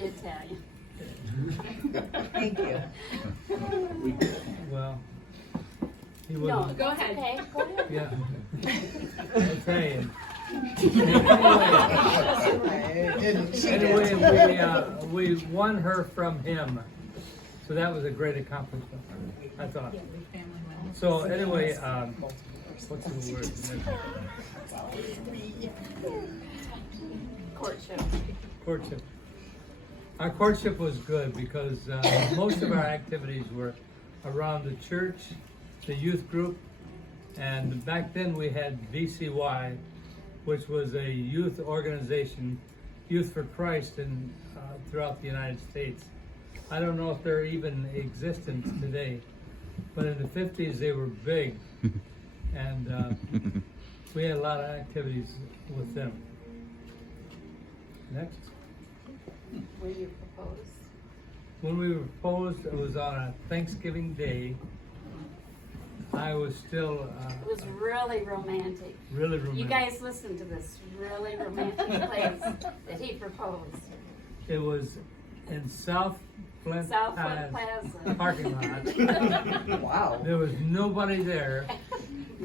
Italian. Thank you. Well, he No, wasn't. go ahead. Okay, go ahead. Yeah. Italian. She Anyway, did. we won her from him, so that was a great accomplishment, I thought. So anyway, what's the word? Courtship. Courtship. Our courtship was good because most of our activities were around the church, the youth group, and back then we had VCY, which was a youth organization, Youth for Christ, in throughout the United States. I don't know if they're even in existence today, but in the 50s they were big, and we had a lot of activities with them. Next. When you propose. When we were proposed, it was on a Thanksgiving Day. I was still It was really romantic. really romantic. You guys listen to this really romantic place that he proposed. It was in South Flint South Flint Plaza. parking lot. Wow. There was nobody there,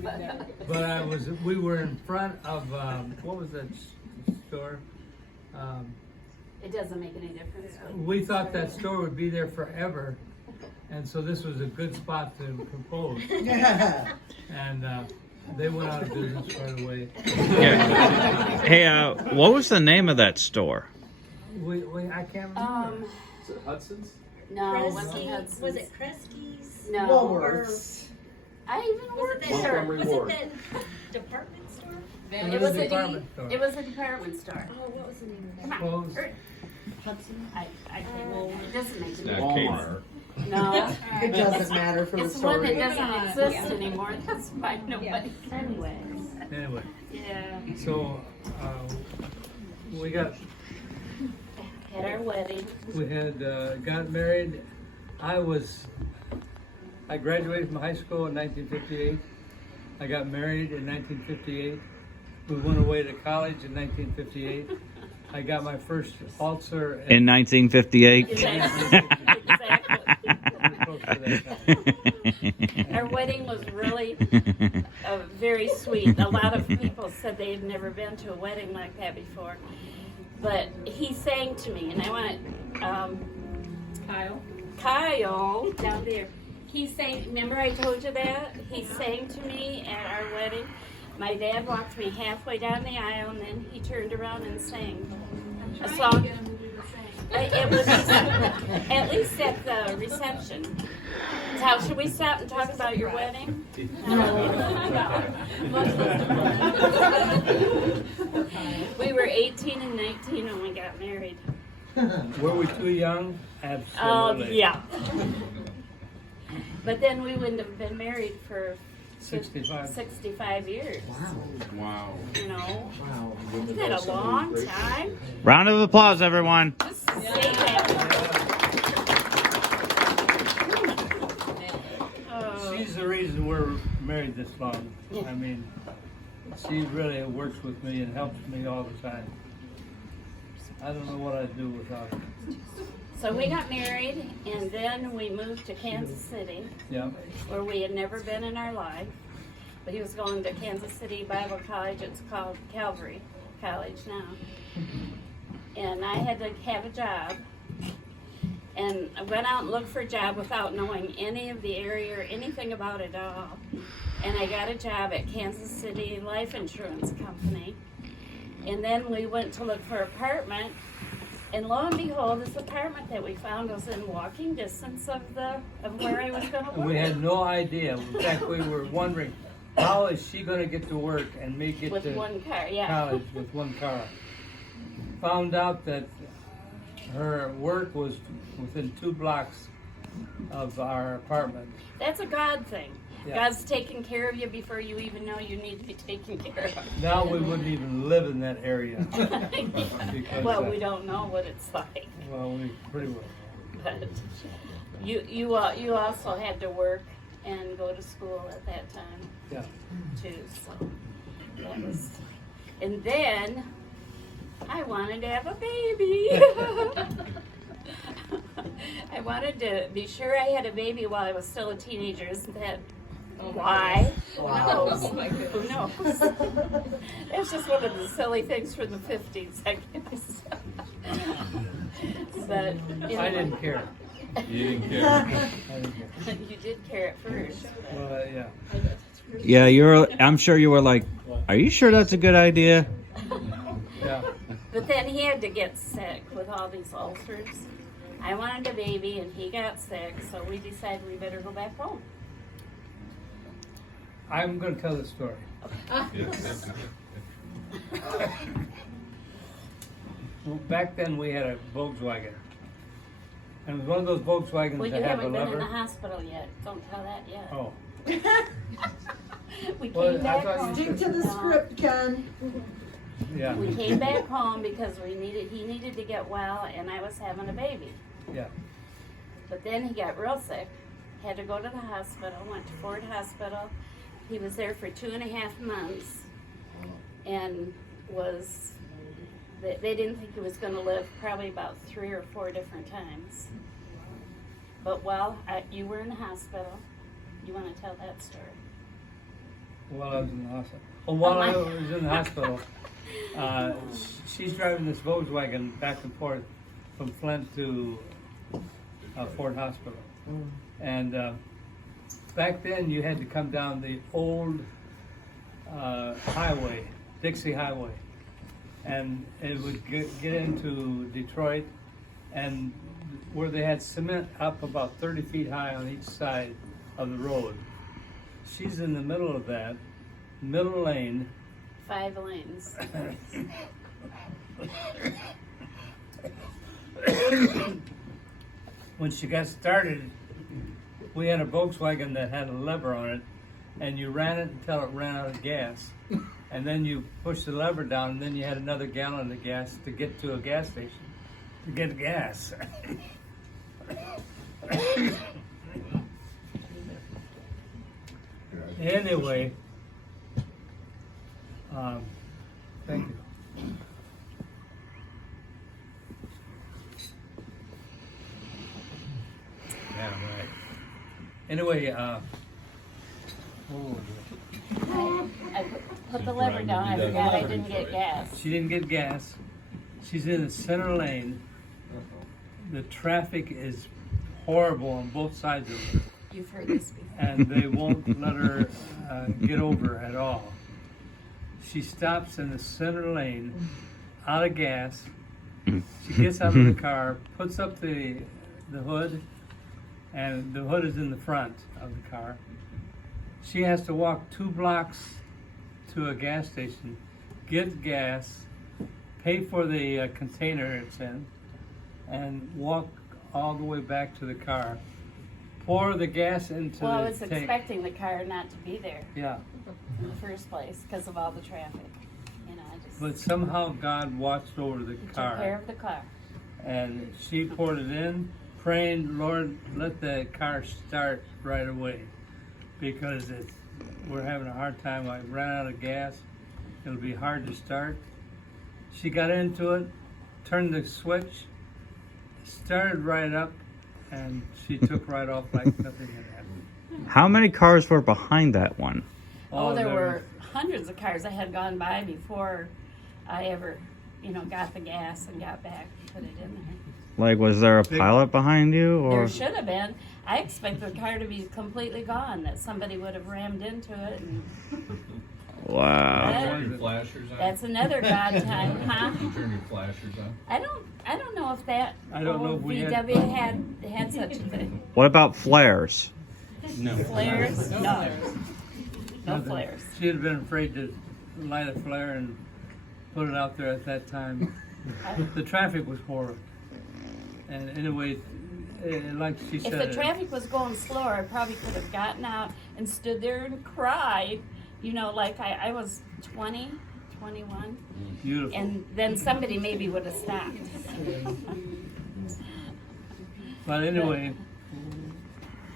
but we were in front of, what was that store? It doesn't make any difference. We thought that store would be there forever, and so this was a good spot to propose. And they went out of business right away. Yeah. Hey, what was the name of that store? I can't remember. Is it Hudson's? No, it wasn't Kresge, Hudson's. was it Kresge's? No. Woolworths. I even Was worked it that, there. Montgomery was Ward. it that department store? It was a department store. It was a department store. Oh, what was the name of Come that? on. Closed. Hudson? I can't. It doesn't make any Not difference. Kmart. No. It doesn't matter for the It's one that story. doesn't exist anymore. That's why nobody. Anyways. Anyway, Yeah. so we got Had our wedding. We had got married. I graduated from high school in 1958. I got married in 1958. We went away to college in 1958. I got my first ulcer In 1958. Exactly. Close to that time. Our wedding was really very sweet. A lot of people said they had never been to a wedding like that before. But he sang to me, and I want Kyle down there. He sang. Remember I told you that? He sang to me at our wedding. My dad walked me halfway down the aisle, and then he turned around and sang a song. It was at least at the reception. So should we stop and talk about your wedding? We were 18 and 19 when we got married. Were we too young? Absolutely. Yeah. But then we wouldn't have been married for 65. years. Wow. You know, Wow. isn't that a long time? Round of applause, everyone. Just to say that. She's the reason we're married this long. Yeah. I mean, she really works with me and helps me all the time. I don't know what I'd do without her. So we got married, and then we moved to Kansas City, Yeah. where we had never been in our life. But he was going to Kansas City Bible College. It's called Calvary College now. And I had to have a job. And I went out and looked for a job without knowing any of the area or anything about it at all. And I got a job at Kansas City Life Insurance Company. And then we went to look for an apartment. And lo and behold, this apartment that we found was in walking distance of where I was going to And we work. had no idea. In fact, we were wondering, how is she going to get to work and me get With to one car, yeah. college with one car? Found out that her work was within 2 blocks of our apartment. That's a God thing. Yeah. God's taking care of you before you even know you need to be taken care of. Now we wouldn't even live in that area. Because, Well, we don't know what it's like. Well, we pretty well. But you also had to work and go to school at that time Yeah. too. So that was, and then I wanted to have a baby. wanted to be sure I had a baby while I was still a teenager. Isn't that why? Wow. Who knows? It's just one of the silly things from the 50s, I guess. But I didn't care. You didn't care. I didn't care. You did care at first. Well, yeah. Yeah, I'm sure you were like, are you sure that's a good idea? Yeah. But then he had to get sick with all these ulcers. I wanted a baby and he got sick, so we decided we better go back home. I'm going to tell the story. Yes. Well, back then we had a Volkswagen. And it was one of those Volkswagens Well, you that had the haven't been in lever. the hospital yet. Don't tell that yet. Oh. We Well, came I back thought you home. Stick to the script, Ken. Yeah. We came back home because he needed to get well, and I was having a baby. Yeah. But then he got real sick, had to go to the hospital, went to Ford Hospital. He was there for 2.5 months, and they didn't think he was going to live probably about 3 or 4 different times. But you were in the hospital. You want to tell that story? While I was in the hospital. Well, while I my- was in the hospital, she's driving this Volkswagen back and forth from Flint to Ford Hospital. And back then you had to come down the old highway, Dixie Highway. And it would get into Detroit, and where they had cement up about 30 feet high on each side of the road. She's in the middle of that, middle lane. 5 lanes. When she got started, we had a Volkswagen that had a lever on it, and you ran it until it ran out of gas. And then you pushed the lever down, and then you had another gallon of gas to get to a gas station to get gas. Anyway, thank you. Yeah, right. Anyway, I put the lever down. I forgot I didn't get gas. she didn't get gas. She's in the center lane. The traffic is horrible on both sides of it, You've heard this before. and they won't let her get over at all. She stops in the center lane, out of gas. She gets out of the car, puts up the hood, and the hood is in the front of the car. She has to walk 2 blocks to a gas station, get gas, pay for the container it's in, and walk all the way back to the car. Pour the gas into Well, I the was tank. expecting the car not to be there Yeah, in the first place because of all the traffic. You know, I just but somehow God watched over the took care car, of the car. and she poured it in, praying, Lord, let the car start right away, because we're having a hard time. I ran out of gas. It'll be hard to start. She got into it, turned the switch, started right up, and she took right off like nothing had happened. How many cars were behind that one? Oh, there were hundreds of cars that had gone by before I ever, got the gas and got back and put it in there. Like, was there a pilot behind you, or? There should have been. I expected the car to be completely gone, that somebody would have rammed into it. And Wow. Turn your flashers on. that's another God time, huh? You turn your flashers on. I don't know if that I don't know if old we had- VW had such a thing. What about flares? No. Flares? No. No Nothing. flares. She'd have been afraid to light a flare and put it out there at that time. The traffic was horrible. And anyway, like she If said, the traffic was going slower, I probably could have gotten out and stood there and cried. Like I was 20, 21, beautiful. and then somebody maybe would have stopped. But anyway,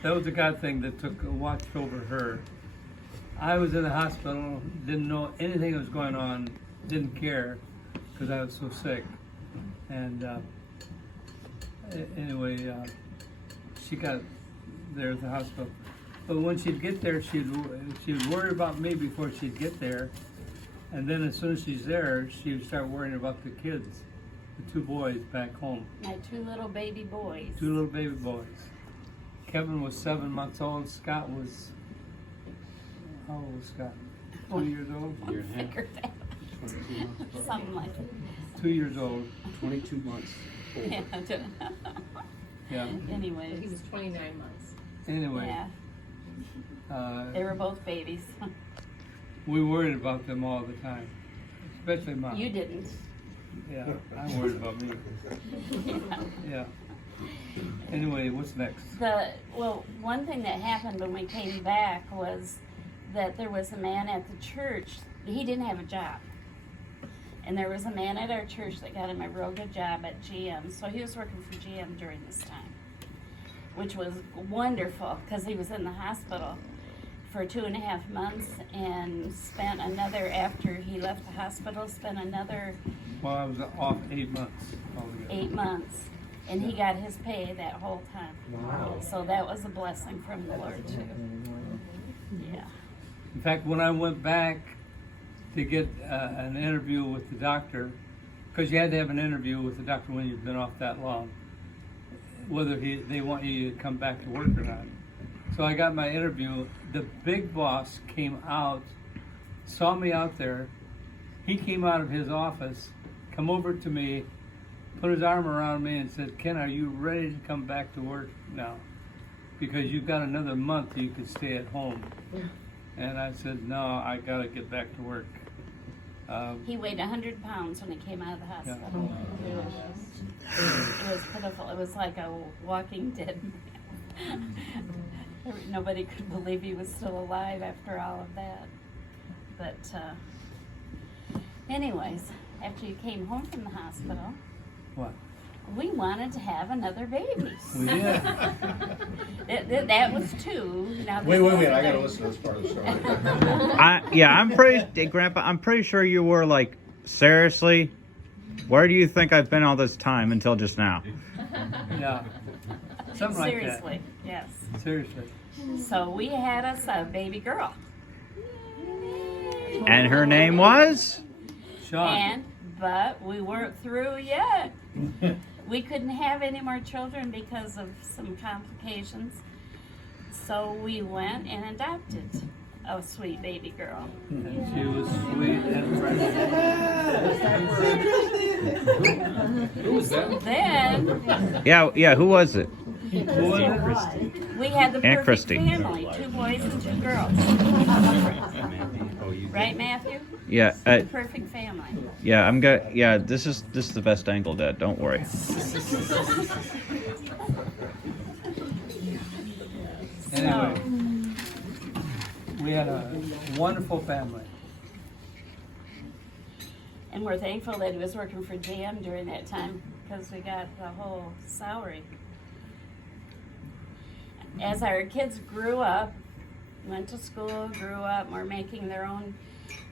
that was the God thing that watched over her. I was in the hospital, didn't know anything that was going on, didn't care, because I was so sick. And anyway, she got there at the hospital. But when she'd get there, she'd worry about me before she'd get there. And then as soon as she's there, she would start worrying about the kids, the 2 boys back home. My 2 little baby boys. 2 little baby boys. Kevin was 7 months old. Scott was, how old was Scott? 2 years old? Year and a half. Figured that. 22 months. Something like that. 2 years old. 22 months old. Yeah. Yeah. Anyways. He was 29 months. Anyway, Yeah, they were both babies. we worried about them all the time, especially Mom. You didn't. Yeah, I worried about me. Yeah. Anyway, what's next? Well, one thing that happened when we came back was that there was a man at the church. He didn't have a job. And there was a man at our church that got him a real good job at GM. So he was working for GM during this time, which was wonderful because he was in the hospital for 2.5 months and spent another, after he left the hospital, Well, I was off 8 months altogether. 8 months. And he got his pay that whole time. Wow. So that was a blessing from the Lord too. Yeah. In fact, when I went back to get an interview with the doctor, because you had to have an interview with the doctor when you've been off that long, whether they want you to come back to work or not. So I got my interview. The big boss came out, saw me out there. He came out of his office, come over to me, put his arm around me and said, "Ken, are you ready to come back to work now? Because you've got another month you could stay at home." And I said, "No, I got to get back to work." He weighed 100 pounds when he came out of the hospital. It was pitiful. It was like a walking dead man. Nobody could believe he was still alive after all of that. But anyways, after you came home from the hospital, What? we wanted to have another baby. We did. That was 2. Now Wait, this I is gotta 3. listen to this part of the story. Grandpa, I'm pretty sure you were like, seriously, where do you think I've been all this time until just now? Yeah. Something like that. Seriously, yes. Seriously. So we had us a baby girl. And her name was? Sean. But we weren't through yet. We couldn't have any more children because of some complications. So we went and adopted a sweet baby girl. And she was sweet and friendly. Who was that? Then Yeah, who was it? Who was it? we had the Aunt perfect Christy. family, 2 boys and 2 girls. Oh, you Right, Matthew? Yeah, Perfect family. this is the best angle, Dad, don't worry. Anyway, we had a wonderful family. And we're thankful that he was working for GM during that time because we got the whole salary. As our kids grew up, went to school, grew up, were making their own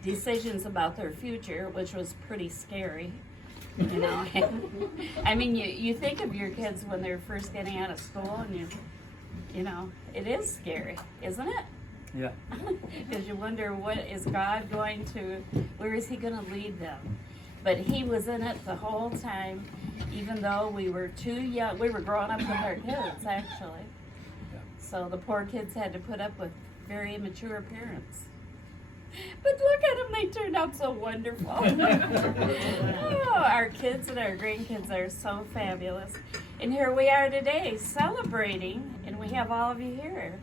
decisions about their future, which was pretty scary. You know, I mean, you think of your kids when they're first getting out of school, and you know, it is scary, isn't it? Yeah. Because you wonder, where is he going to lead them? But he was in it the whole time, even though we were too young. We were growing up with our kids, actually. So the poor kids had to put up with very immature parents. But look at them, they turned out so wonderful. Oh, our kids and our grandkids are so fabulous. And here we are today celebrating, and we have all of you here.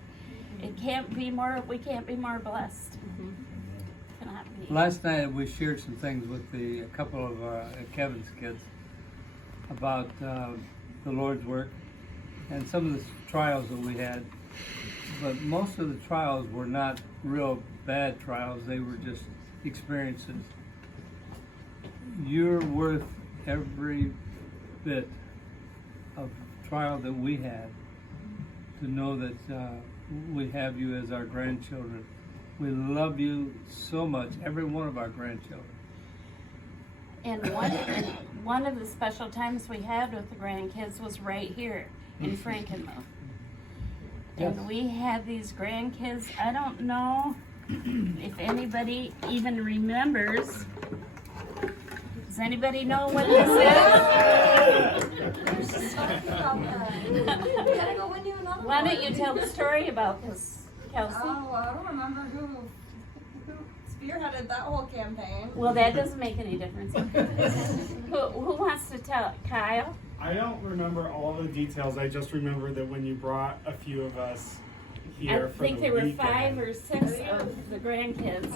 We can't be more blessed. Cannot be. Last night we shared some things with a couple of Kevin's kids about the Lord's work and some of the trials that we had. But most of the trials were not real bad trials. They were just experiences. You're worth every bit of trial that we had to know that we have you as our grandchildren. We love you so much, every one of our grandchildren. And one of the special times we had with the grandkids was right here in Frankenmuth. And we had these grandkids. I don't know if anybody even remembers. Does anybody know what this is? Why don't you tell the story about this, Kelsey? Oh, I don't remember who spearheaded that whole campaign. Well, that doesn't make any difference. Who wants to tell it? Kyle? I don't remember all the details. I just remember that when you brought a few of us here I for think the there were weekend, 5 or 6 of the grandkids.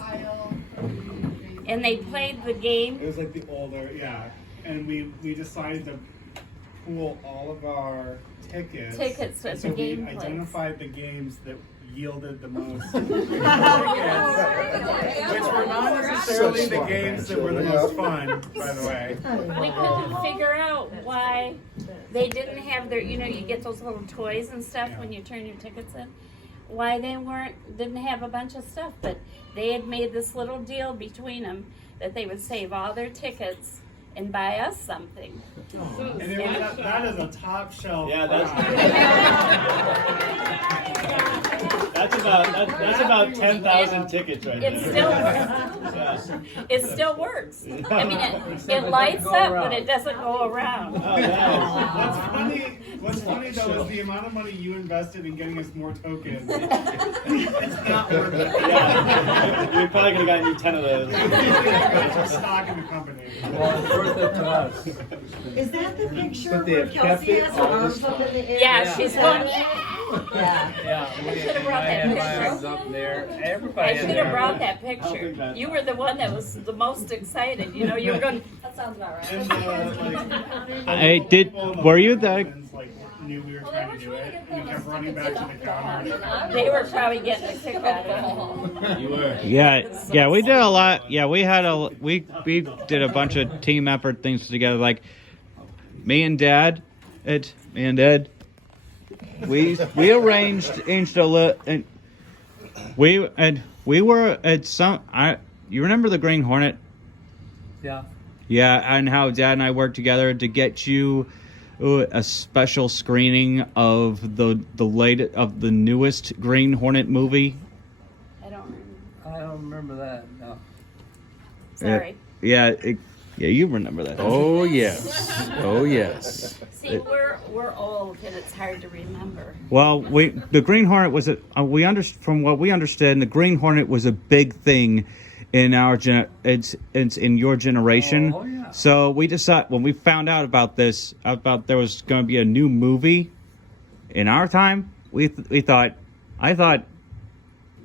And they played the game. it was like the older, yeah. And we decided to pool all of our tickets. Tickets at so the game we place. identified the games that yielded the most tickets, which were not necessarily the games that were the most fun, by the way. We couldn't figure out why they didn't have their, you get those little toys and stuff when you turn your tickets in. Why they didn't have a bunch of stuff, but they had made this little deal between them that they would save all their tickets and buy us something. And it was, that is a top shelf. Yeah, prize. that's about 10,000 tickets right It there. still works. I mean, it lights up, but it doesn't go around. Oh, yeah. What's funny though is the amount of money you invested in getting us more tokens. It's not worth it. Yeah. We probably could have gotten you 10 of those. It's stock in the company. Well, it's worth it to us. Is that the picture But they where have Kelsey kept it has her all arms this up in the air? Yeah, she's going, Yeah. Yeah, I should have brought that my picture. arms up there. I Everybody should in have there. brought that I don't picture. think that- You were the one that was the most excited. You were going, That sounds about right. And Hey, were you the- like knew we were trying to do it, and we kept running back to the counter. they were probably getting a kick out of it. You were. Yeah, we did a lot. Yeah, we did a bunch of team effort things together. Like me and Dad, we arranged a little, and we were at some. You remember the Green Hornet? Yeah. Yeah, and how Dad and I worked together to get you a special screening of the newest Green Hornet movie. I don't remember. I don't remember that. No. Sorry. Yeah, you remember that. Oh yes. Oh yes. See, we're old and it's hard to remember. Well, the Green Hornet was from what we understood, the Green Hornet was a big thing in it's in your generation. Oh, yeah. So we decided when we found out about there was going to be a new movie in our time. I thought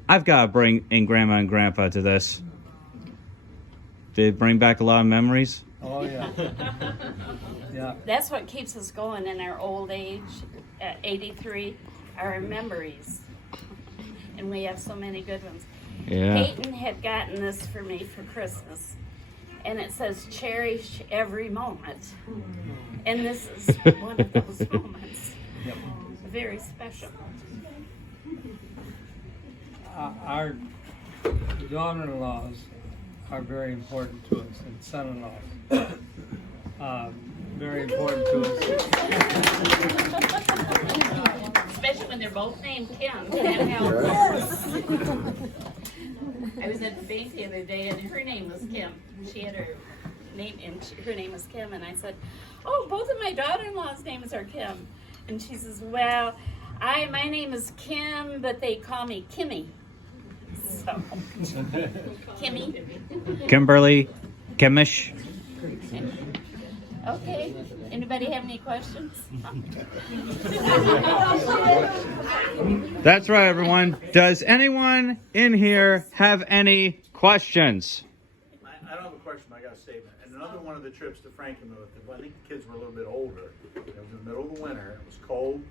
I've got to bring in Grandma and Grandpa to this. Did it bring back a lot of memories? Oh yeah. Yeah. That's what keeps us going in our old age at 83, our memories. And we have so many good ones. Yeah. Peyton had gotten this for me for Christmas. And it says, cherish every moment. And this is one of those moments. Yep. Very special. Our daughter-in-laws are very important to us, and son-in-laws. Very important to us. Especially when they're both named Kim. Can't help. I was at the bank the other day and her name was Kim. She had her name and her name was Kim, and I said, "Oh, both of my daughter-in-law's names are Kim." And she says, "Well, my name is Kim, but they call me Kimmy." So, Kimmy. Kimberly, Kimish. Okay. Anybody have any questions? That's right, everyone. Does anyone in here have any questions? I don't have a question, I got a statement. And another one of the trips to Frankenmuth, I think the kids were a little bit older. It was in the middle of the winter, it was cold,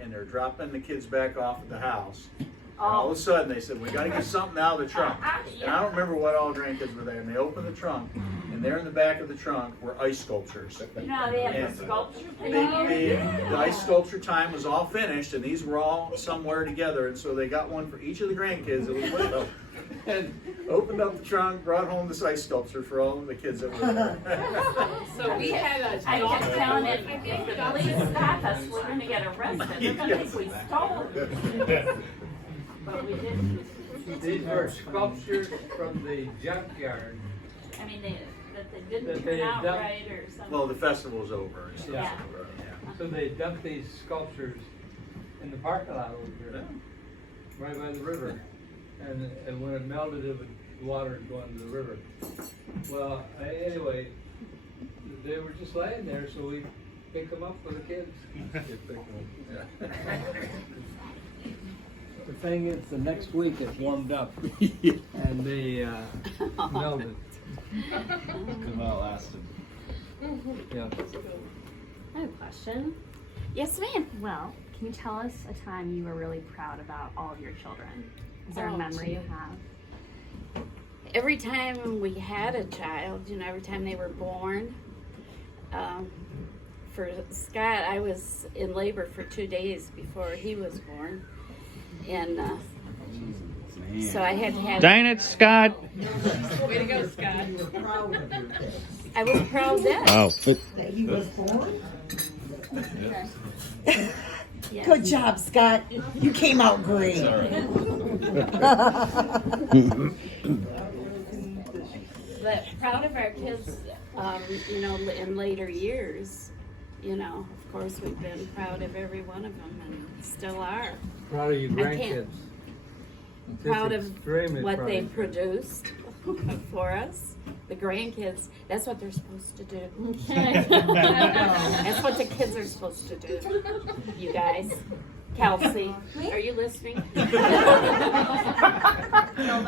and they're dropping the kids back off at the house. And all of a sudden they said, we gotta get something out of the trunk. And I don't remember what all grandkids were there. And they opened the trunk, and there in the back of the trunk were ice sculptures. You know, they have the sculpture thing The ice sculpture time was all finished, and these were all somewhere together. And so they got one for each of the grandkids that was with them. And opened up the trunk, brought home this ice sculpture for all of the kids that were there. So we had I kept telling him, if the police stop us, we're gonna get arrested. They're gonna think we stole it. But we didn't. These were sculptures from the junkyard. I mean, that they didn't That they turn out dumped- right or something. Well, the festival's over and stuff. Yeah. Yeah. So they dumped these sculptures in the parking lot over here, right by the river. And when it melted, the water would go into the river. Well, anyway, they were just laying there, so we picked them up for the kids. The thing is, the next week it warmed up, and they melted. Come out lasted. Yeah. I have a question. Yes, ma'am. Well, can you tell us a time you were really proud about all of your children? Is there a Oh, memory you gee. have? Every time we had a child, every time they were born, for Scott, I was in labor for 2 days before he was born. And so I had to have. Dang it, Scott. Way to go, Scott. You were proud of your kids. I was proud then. Oh, That he was born? Yes. Good job, Scott. You came out great. But proud of our kids, in later years. Of course, we've been proud of every one of them and still are. Proud of your I can't- grandkids. Just Proud of extremely what proud they of you. produced for us. The grandkids, that's what they're supposed to do. That's what the kids are supposed to do. You guys. Kelsey, are you listening? No, the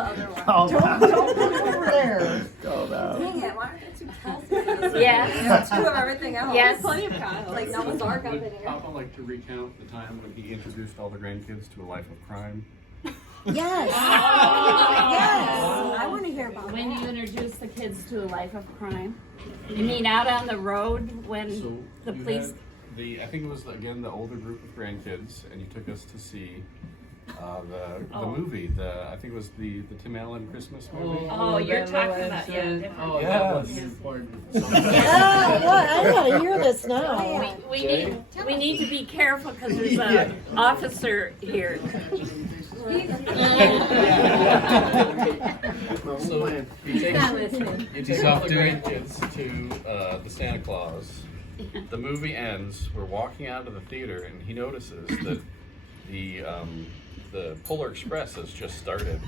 other one. Don't put it over there. Dang it, why aren't there two Kelseys? Yes. Two of everything else. Yes. Plenty of Kyles. Like Noah's Ark up in here. Papa like to recount the time when he introduced all the grandkids to a life of crime. Yes. Yes. I want to hear about When that. you introduce the kids to a life of crime? You mean out on the road when So the you police? had I think it was again the older group of grandkids, and you took us to see the movie. I think it was the Tim Allen Christmas movie. Oh, you're talking about different. Oh, Yeah. that was important. Yeah, what? I gotta hear this now. We need to be careful because there's a officer here. So he takes off the grandkids to the Santa Claus. The movie ends. We're walking out of the theater, and he notices that the Polar Express has just started.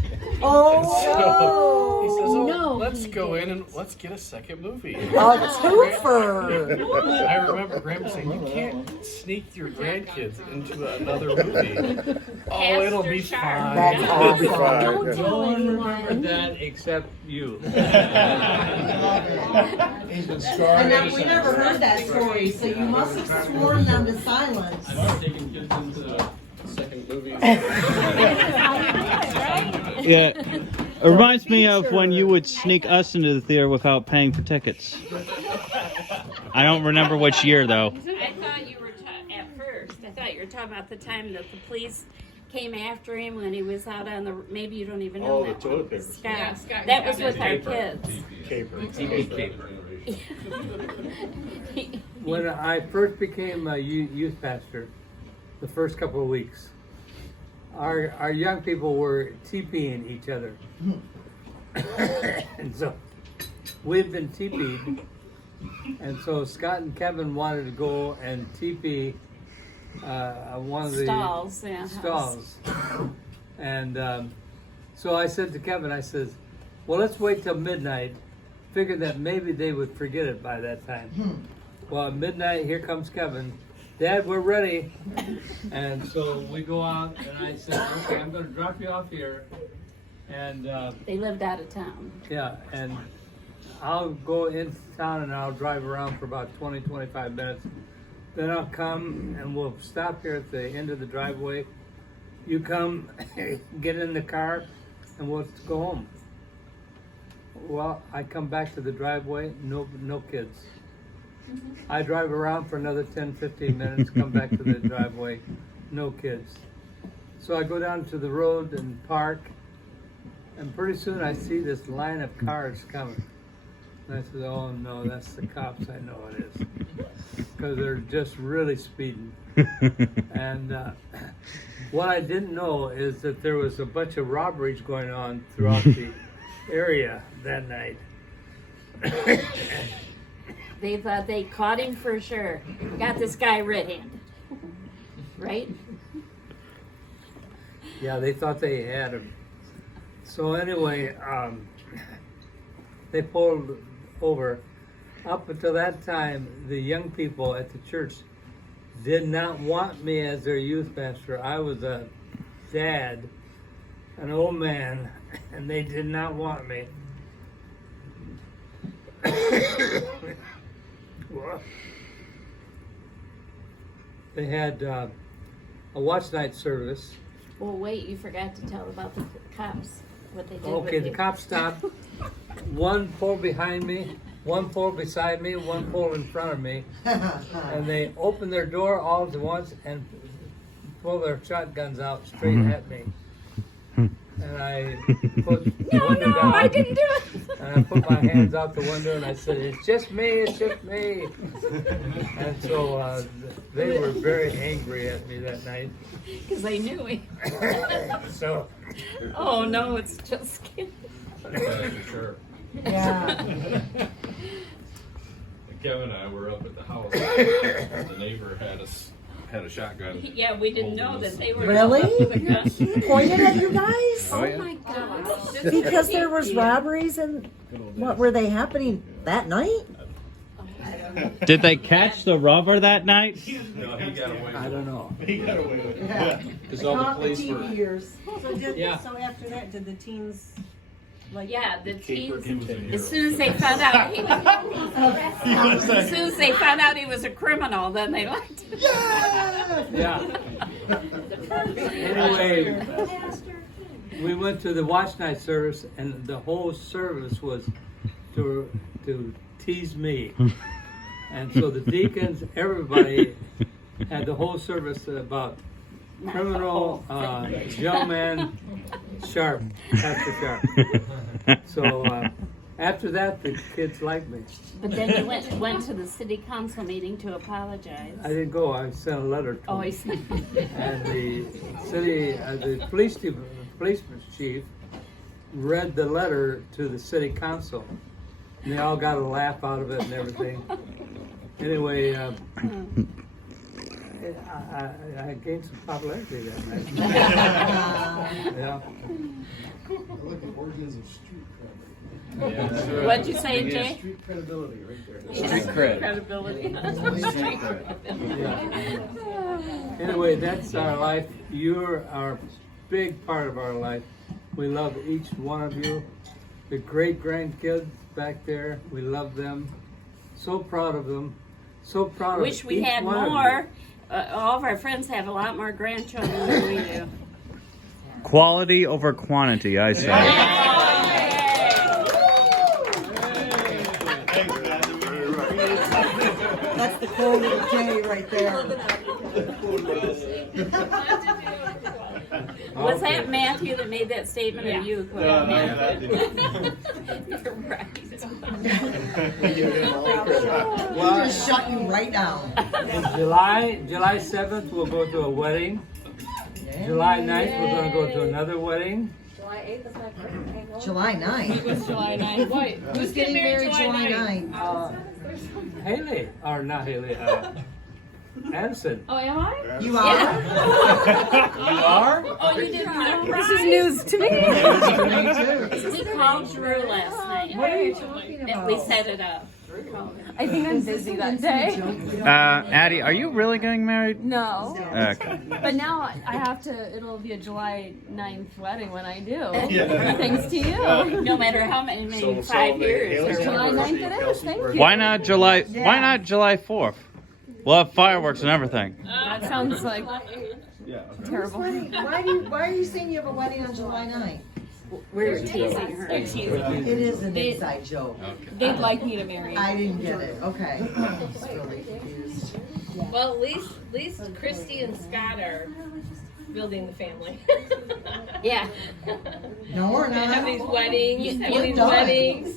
Oh, So he says, "Oh, No, let's he go in and let's get a second movie." a twofer. I remember Grandma saying, "You can't sneak your grandkids into another movie. Oh, it'll be Sharp. fine." That's awesome. Don't No tell one remembered anyone. that except you. And now, we never heard that story, so you must have sworn them to silence. I'm taking kids into the second movie. yeah. It reminds me of when you would sneak us into the theater without paying for tickets. I don't remember which year though. I thought you were at first. I thought you were talking about the time that the police came after him when he was out on the. Maybe you don't even know Oh, the that. toilet one. paper. Scott. Yeah, Scott. That was with our Caper. kids. Caper. When I first became a youth pastor, the first couple of weeks, our young people were TPing each other. And so we've been TP'd. And so Scott and Kevin wanted to go and TP one of the Stalls, yeah. stalls. And so I said to Kevin, I says, well, let's wait till midnight. Figured that maybe they would forget it by that time. Well, at midnight, here comes Kevin. Dad, we're ready. And so we go out, and I said, okay, I'm going to drop you off here. And They lived out of town. yeah, and I'll go into town and I'll drive around for about 20, 25 minutes. Then I'll come and we'll stop here at the end of the driveway. You come, get in the car, and we'll go home. Well, I come back to the driveway, no kids. I drive around for another 10, 15 minutes, come back to the driveway, no kids. So I go down to the road and park, And pretty soon I see this line of cars coming. And I said, oh no, that's the cops. I know it is. Because they're just really speeding. And what I didn't know is that there was a bunch of robberies going on throughout the area that night. They thought they caught him for sure. Got this guy red-handed. Right? Yeah, they thought they had him. So anyway, they pulled over. Up until that time, the young people at the church did not want me as their youth pastor. I was a dad, an old man, and they did not want me. They had a watch night service. Well, wait, you forgot to tell about the cops, what they did Okay, with the you. cops stopped. One pole behind me, one pole beside me, one pole in front of me. And they opened their door all at once and pulled their shotguns out straight at me. And I put the window down. I didn't do it. And I put my hands out the window and I said, it's just me, it's just me. And so they were very angry at me that night. Because they knew me. So, Oh, no, it's just kidding. Sure. Yeah. Kevin and I were up at the house. The neighbor had a shotgun. Yeah, we didn't know that they were. Really? The gun. He pointed at you guys? Oh my gosh. Because there was robberies and what were they happening that night? Did they catch the robber that night? No, he got away. I don't know. He got away with it. Yeah. Because all the police were. years. Yeah. So after that, did the teens like? Yeah, the teens, Him was in as here. soon as they found out he was a criminal, then they liked him. Yeah. Anyway, we went to the watch night service, and the whole service was to tease me. And so the deacons, everybody, had the whole service about criminal young man Sharp, Pastor Sharp. So after that, the kids liked me. But then you went to the city council meeting to apologize. I didn't go. I sent a letter to Oh, them. he said. And the city, the police chief read the letter to the city council. And they all got a laugh out of it and everything. Anyway, I gained some popularity that night. Yeah. Look at organs of street cred. Yeah. What'd you say, Jay? Street credibility right there. Street cred. credibility. Yeah. Anyway, that's our life. You're our big part of our life. We love each one of you. The great grandkids back there, we love them. So proud of them. So proud Wish of we each had one of you. more. All of our friends have a lot more grandchildren than we do. Quality over quantity, I say. That's the cool little J right there. Was that Matthew that made that statement, or you? No, Matthew. You're right. He just shut you right down. July 7th, we'll go to a wedding. July 9th, we're going to go to another wedding. July 9th. July 9th. What? Who's getting married July 9th? Haley, or not Haley, Addison. Oh, am I? You are? You are? Oh, you didn't know? This is news to me. We called Drew last night. What are you talking And about? we set it up. I think I'm busy that day. Addie, are you really getting married? No. Okay. But now I have to, it'll be a July 9th wedding when I do. Yeah. Thanks to you. No matter how many, So 5 the years. Haley's Or July whatever. 9th it is, thank you. Why not July 4th? We'll have fireworks and everything. That sounds like Yeah. terrible. Why are you saying you have a wedding on July 9th? We're teasing her. It is an inside joke. They'd like me to marry. I didn't get it. Okay. I'm just really confused. Well, at least Christy and Scott are building the family. Yeah. No, we're not. Have these weddings. We're These done. weddings.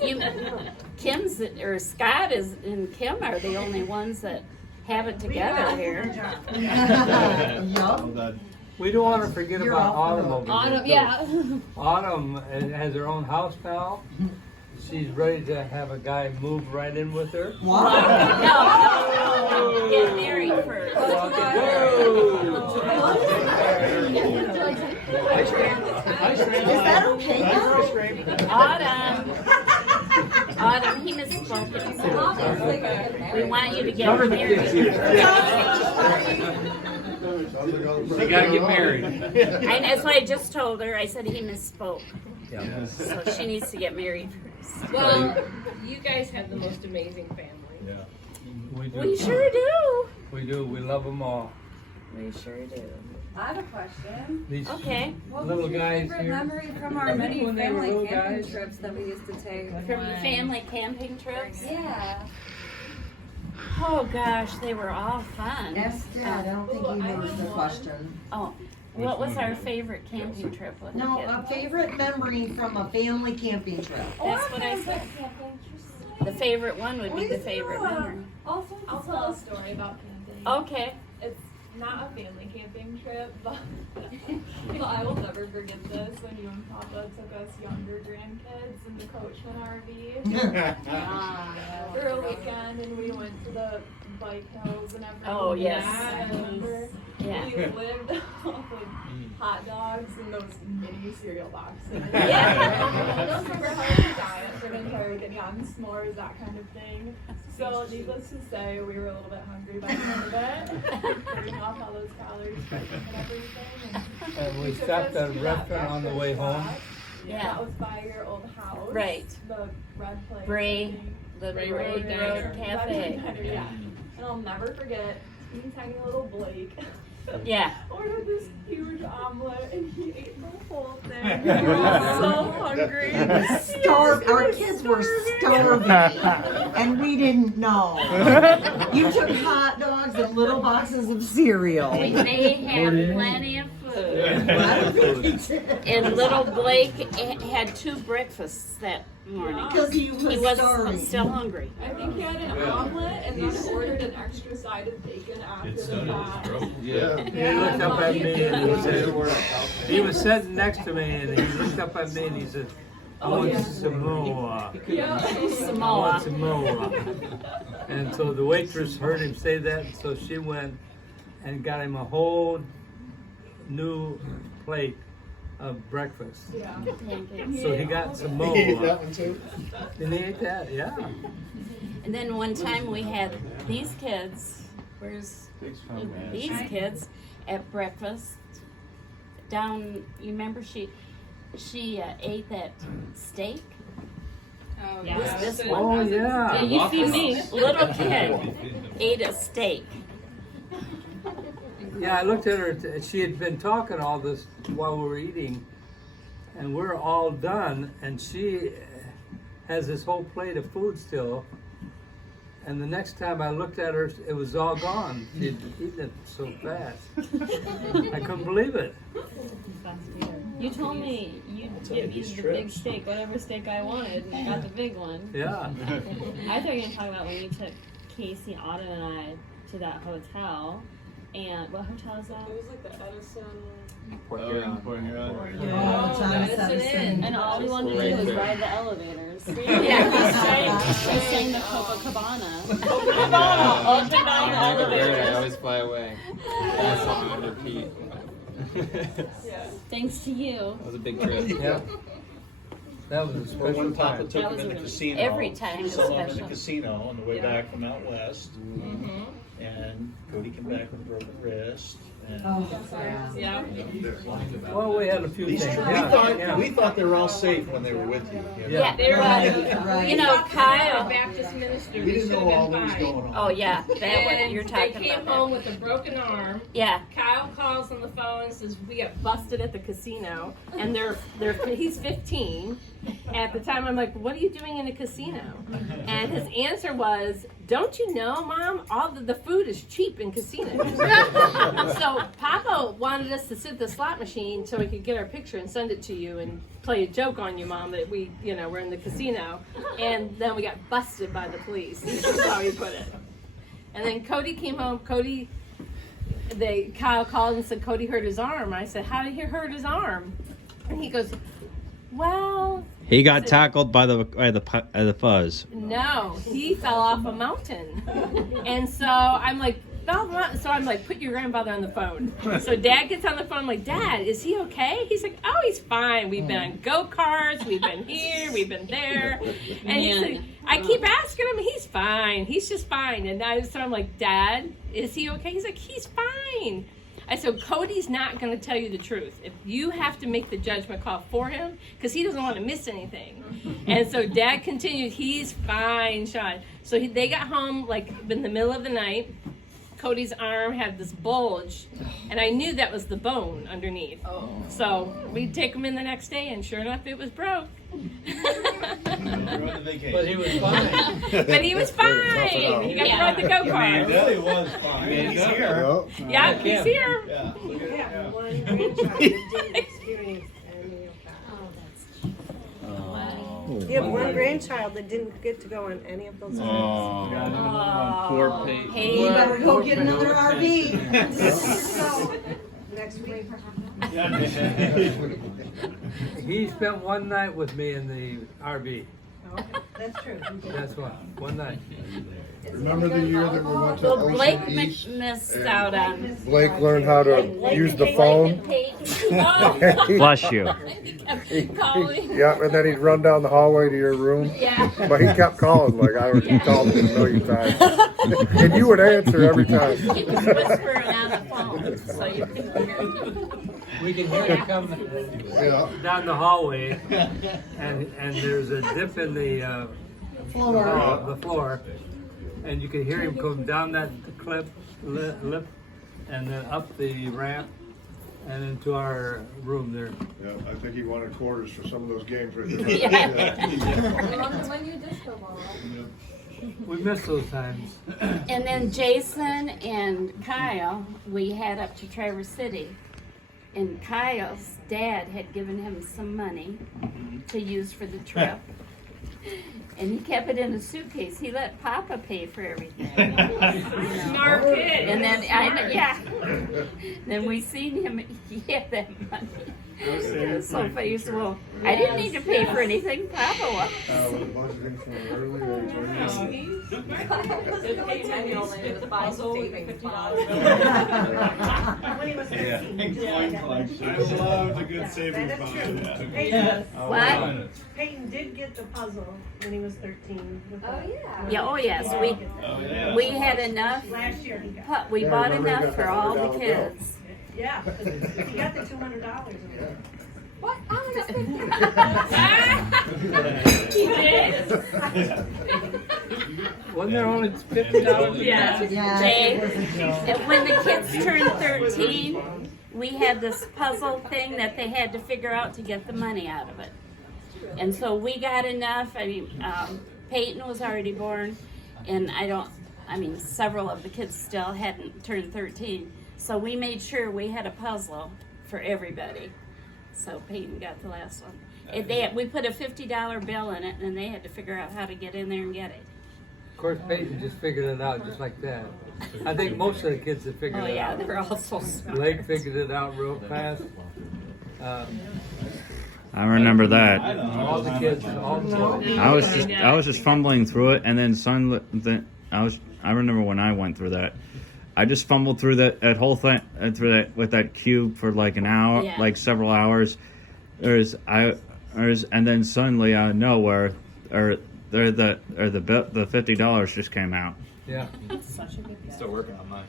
Kim's or Scott and Kim are the only ones that have it together here. Yup. We don't want to forget You're about off the Autumn hook. over Autumn, here, yeah. too. Autumn has her own house now. She's ready to have a guy move right in with her. Wow. No. Get married first. Is that okay now? Autumn, he misspoke. We want you to get Cover the married. kids here. You gotta get married. And that's what I just told her. I said he misspoke. Yeah. So she needs to get married first. Well, you guys have the most amazing family. We do. We sure do. We do. We love them all. We sure do. I have a question. These Okay. What little was your guys favorite here. memory from our many When they were family little camping guys. trips that we used to take? From the family camping trips? Yeah. Oh gosh, they were all fun. Ask Dad, I don't think he knows the question. Oh, what was our favorite camping trip with No, the a kids? favorite memory from a family camping trip. That's what I said. The favorite one would be the favorite memory. I'll tell a story about camping. Okay. It's not a family camping trip, but I will never forget this when you and Papa took us younger grandkids in the Coachman RV for a weekend, and we went to the bike hills and everything. Oh, yes. I remember Yeah. we lived off of hot dogs and those mini cereal boxes. Yeah. I don't remember how we diet for an entire weekend. Yeah, and s'mores, that kind of thing. So needless to say, we were a little bit hungry by the end of it, burning off all those calories and everything. And we took stopped us at a to that restaurant on the breakfast way home. spot. Yeah. That was by your old house. Right. The red place. Bray, the Ray Road Road Diner. Road Cafe. Diner, yeah. And I'll never forget, teeny tiny little Blake. Yeah. Ordered this huge omelet and he ate the whole thing. We were so hungry. Starved. Our kids were starving, and we didn't know. You took hot dogs and little boxes of cereal. They had plenty of food. And little Blake had 2 breakfasts that morning. Because he was starving. Still hungry. I think he had an omelet and then ordered an extra side of bacon after the fact. He looked up at me and he said, he was sitting next to me and he looked up at me and he said, I want some more. I want some more. And so the waitress heard him say that, so she went and got him a whole new plate of breakfast. Yeah. So he got some more. He ate that one too? And he ate that, yeah. And then one time we had these kids, these kids at breakfast down, you remember she ate that steak? Oh, Yeah. This one. Oh, Yeah, yeah. you see me, little kid, ate a steak. Yeah, I looked at her, she had been talking all this while we were eating, and we're all done, and she has this whole plate of food still, and the next time I looked at her, it was all gone. She'd eaten it so fast. I couldn't believe it. You told me you'd get me the big steak, whatever steak I wanted, and I got the big one. Yeah. I thought you were going to talk about when you took Casey, Autumn, and I to that hotel. And what hotel is that? It was like the Edison. And all we wanted to do was ride the elevators. Yeah. We sang the Copacabana. Up and down the elevators. I always fly away. That's something on repeat. Thanks to you. That was a big trip. Yeah. That was a Well, special when Papa time. took him in the casino. Every time is saw him in the special. casino on the way back from out west. Mm-hmm. And Cody came back with a broken wrist. And Yeah. Well, we had a few These, things. we thought they were all safe when they were with you. Yeah, They were Right. you know, Kyle. Baptist minister. We didn't should know have all been that was fine. going on. Oh yeah, that one And you're they talking came about. home with a broken arm. Yeah. Kyle calls on the phone and says, we got busted at the casino. And he's 15. At the time, I'm like, what are you doing in a casino? And his answer was, don't you know, Mom, all the food is cheap in casinos. So Papa wanted us to sit at the slot machine so we could get our picture and send it to you and play a joke on you, Mom, that we, we're in the casino. And then we got busted by the police. That's how he put it. And then Cody came home. Kyle called and said Cody hurt his arm. I said, how did he hurt his arm? And he goes, well... He got tackled by the fuzz. No, he fell off a mountain. And so I'm like, put your grandfather on the phone. So Dad gets on the phone, I'm like, Dad, is he okay? He's like, oh, he's fine. We've been on go-karts, we've been here, we've been there. And he's like, I keep asking him, he's fine. He's just fine. And so I'm like, Dad, is he okay? He's like, he's fine. I said, Cody's not going to tell you the truth. If you have to make the judgment call for him, because he doesn't want to miss anything. And so Dad continued, he's fine, Sean. So they got home like in the middle of the night. Cody's arm had this bulge, and I knew that was the bone underneath. Oh. So we'd take him in the next day, and sure enough, it was broke. But he was fine. But he was fine. He got to ride the go-kart. He really was fine. He's here. Yeah, he's here. Yeah. Look at Yeah, one grandchild didn't experience any of that. You have one grandchild that didn't get to go on any of those trips. Poor Pete. Hey, you better go get another RV. So, next week. He spent one night with me in the RV. Okay, that's true. That's one night. Remember the year that we went to Well, Blake Ocean East? missed out on. Blake learned how to use the phone. Bless you. Yeah, and then he'd run down the hallway to your room. Yeah. But he kept calling, like I was called him a million times. And you would answer every time. He was whispering on the phone, so you can hear. We can hear him come down the hallway, and there's a dip in the floor, and you can hear him come down that lip, and then up the ramp, and into our room there. Yeah, I think he wanted quarters for some of those games right there. When you disco ball. We miss those times. And then Jason and Kyle, we had up to Traverse City. And Kyle's dad had given him some money to use for the trip. And he kept it in a suitcase. He let Papa pay for everything. Smart kid. And then, then we seen him, he had that money. It was so funny. He said, well, I didn't need to pay for anything. Papa was. When he was 13. I loved a good savings That is bond. true. Peyton, What? Peyton did get the puzzle when he was 13. Yeah, oh yes, we had enough. Last year he got. We bought enough for all the kids. Yeah, he got the $200. What? He did. Wasn't there only $50? Yeah. Yeah. Jay, and when the kids turned 13, we had this puzzle thing that they had to figure out to get the money out of it. And so we got enough. I mean, Peyton was already born, and several of the kids still hadn't turned 13. So we made sure we had a puzzle for everybody. So Peyton got the last one. We put a $50 bill in it, and they had to figure out how to get in there and get it. Of course, Peyton just figured it out just like that. I think most of the kids have figured it out. Oh yeah, they're all so smart. Blake figured it out real fast. I remember that. All the kids. I was just fumbling through it, and then I remember when I went through that. I just fumbled through that whole thing with that cube for like an hour, like several hours. And then suddenly out of nowhere, the $50 just came out. Yeah. That's such a good guy. Still working on mine.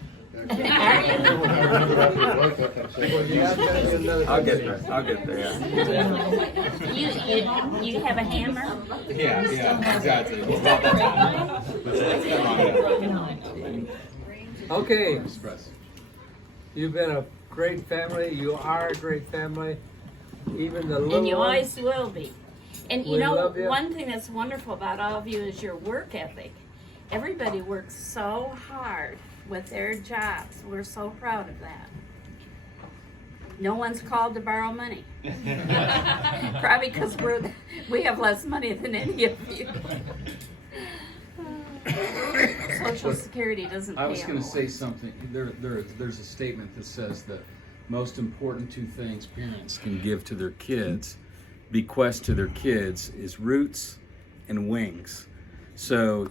I'll get there. Yeah. You have a hammer? Yeah, exactly. It's about that time. Okay. You've been a great family. You are a great family. Even the little And you ones. always will be. And you We know, love you. one thing that's wonderful about all of you is your work ethic. everybody works so hard with their jobs. We're so proud of that. No one's called to borrow money. Probably because we have less money than any of you. Social Security doesn't pay I was going to out. say something. There's a statement that says the most important two things parents can give to their kids, bequest to their kids, is roots and wings. So,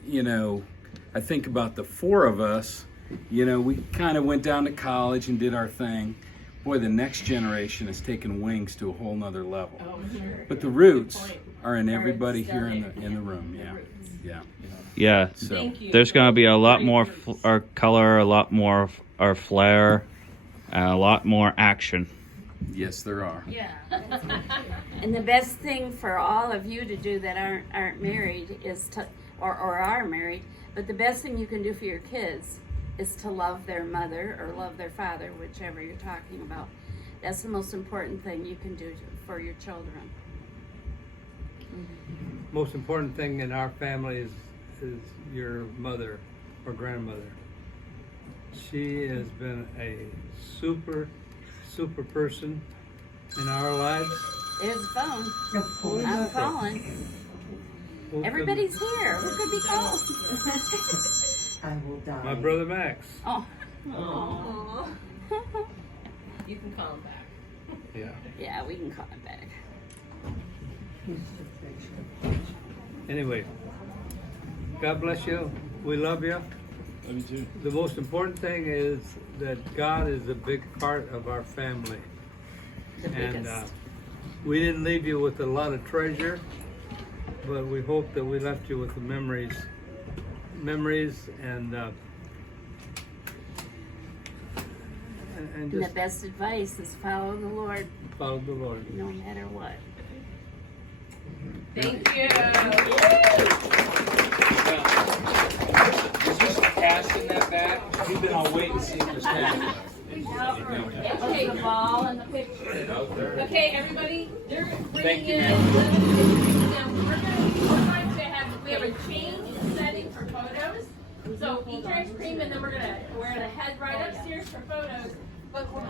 I think about the four of us, we kind of went down to college and did our thing. Boy, the next generation has taken wings to a whole nother level. Oh, sure. But the roots are in everybody here in the room. Yeah. Yeah. So, Thank you. There's going to be a lot more color, a lot more flair, and a lot more action. yes, there are. Yeah. And the best thing for all of you to do that aren't married is to, or are married, but the best thing you can do for your kids is to love their mother or love their father, whichever you're talking about. That's the most important thing you can do for your children. Most important thing in our family is your mother or grandmother. She has been a super person in our lives. There's a phone. I'm calling. Everybody's here. Who could be calling? I will die. My brother Max. Oh. Aww. You can call him back. Yeah. Yeah, we can call him back. Anyway, God bless you. We love you. Love you too. The most important thing is that God is a big part of our family. The And biggest. we didn't leave you with a lot of treasure, but we hope that we left you with the memories and And the just best advice is follow the Lord follow the Lord. no matter what. Thank you. Is this cash in that bag? You've been all waiting to see if there's cash. Okay, the ball and the picture. Okay, everybody, they're Thank bringing you, in. Now, we're going to have, we have a change setting for photos. So eat your ice cream and then we're gonna head right upstairs for photos. But we're